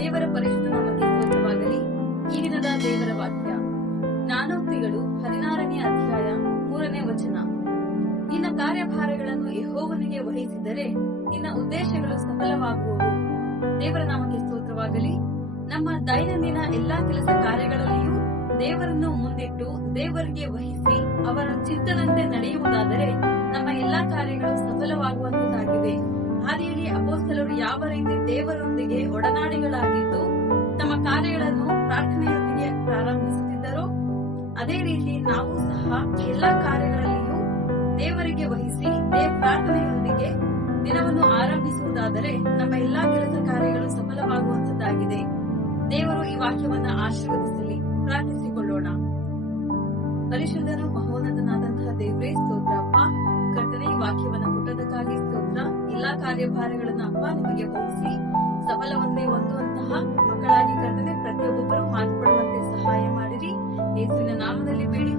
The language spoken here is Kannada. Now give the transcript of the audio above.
ದೇವರ ಪರಿಶುದ್ಧ ನಾಮಕ್ಕೆ ಸ್ತೋತ್ರವಾಗಲಿ. ಈ ದಿನದ ದೇವರ ವಾಕ್ಯ. ಜ್ಞಾನೋಕ್ತಿಗಳು ಹದಿನಾರನೇ ಅಧ್ಯಾಯ ಮೂರನೇ ವಚನ. ನಿನ್ನ ಕಾರ್ಯಭಾರಗಳನ್ನು ಯಹೋವನಿಗೆ ವಹಿಸಿದರೆ ನಿನ್ನ ಉದ್ದೇಶಗಳು ಸಫಲವಾಗುವವು. ದೇವರ ನಾಮಕ್ಕೆ ಸ್ತೋತ್ರವಾಗಲಿ. ನಮ್ಮ ದೈನಂದಿನ ಎಲ್ಲಾ ಕೆಲಸ ಕಾರ್ಯಗಳಲ್ಲಿಯೂ ದೇವರನ್ನು ಮುಂದಿಟ್ಟು ದೇವರಿಗೆ ವಹಿಸಿ ಅವರ ಚಿತ್ತದಂತೆ ನಡೆಯುವುದಾದರೆ ನಮ್ಮ ಎಲ್ಲಾ ಕಾರ್ಯಗಳು ಸಫಲವಾಗುವಂತದ್ದಾಗಿವೆ ಹಾದಿಯಲ್ಲಿ ಅಪೋಸ್ತಲರು ಯಾವ ರೀತಿ ದೇವರೊಂದಿಗೆ ಒಡನಾಡಿಗಳಾಗಿದ್ದು ತಮ್ಮ ಕಾರ್ಯಗಳನ್ನು ಪ್ರಾರ್ಥನೆಯೊಂದಿಗೆ ಪ್ರಾರಂಭಿಸುತ್ತಿದ್ದರೋ, ಅದೇ ರೀತಿ ನಾವು ಸಹ ಎಲ್ಲಾ ಕಾರ್ಯಗಳಲ್ಲಿಯೂ ದೇವರಿಗೆ ವಹಿಸಿ ದೇವ ಪ್ರಾರ್ಥನೆಯೊಂದಿಗೆ ದಿನವನ್ನು ಆರಂಭಿಸುವುದಾದರೆ ನಮ್ಮ ಎಲ್ಲಾ ಕೆಲಸ ಕಾರ್ಯಗಳು ಸಫಲವಾಗುವಂತದ್ದಾಗಿದೆ ದೇವರು ಈ ವಾಕ್ಯವನ್ನ ಆಶೀರ್ವದಿಸಲಿ. ಪ್ರಾರ್ಥಿಸಿಕೊಳ್ಳೋಣ. ಪರಿಶುದ್ಧನು ಮಹೋನ್ನತನಾದಂತಹ ದೇವರೇ ಸ್ತೋತ್ರ. ಕಾರ್ಯಭಾರಗಳನ್ನ ಅಪ್ಪ ನಿಮಗೆ ಹೋಗಿಸಿ ಸಬಲವನ್ನೇ ಹೊಂದುವಂತಹ ಮಕ್ಕಳಾಗಿ ಕರ್ತನೆ ಪ್ರತಿಯೊಬ್ಬರು ಮಾರ್ಪಡುವಂತೆ ಸಹಾಯ ಮಾಡಿರಿ. ಯೇಸುವಿನ ನಾಮದಲ್ಲಿ ಬೇಡಿ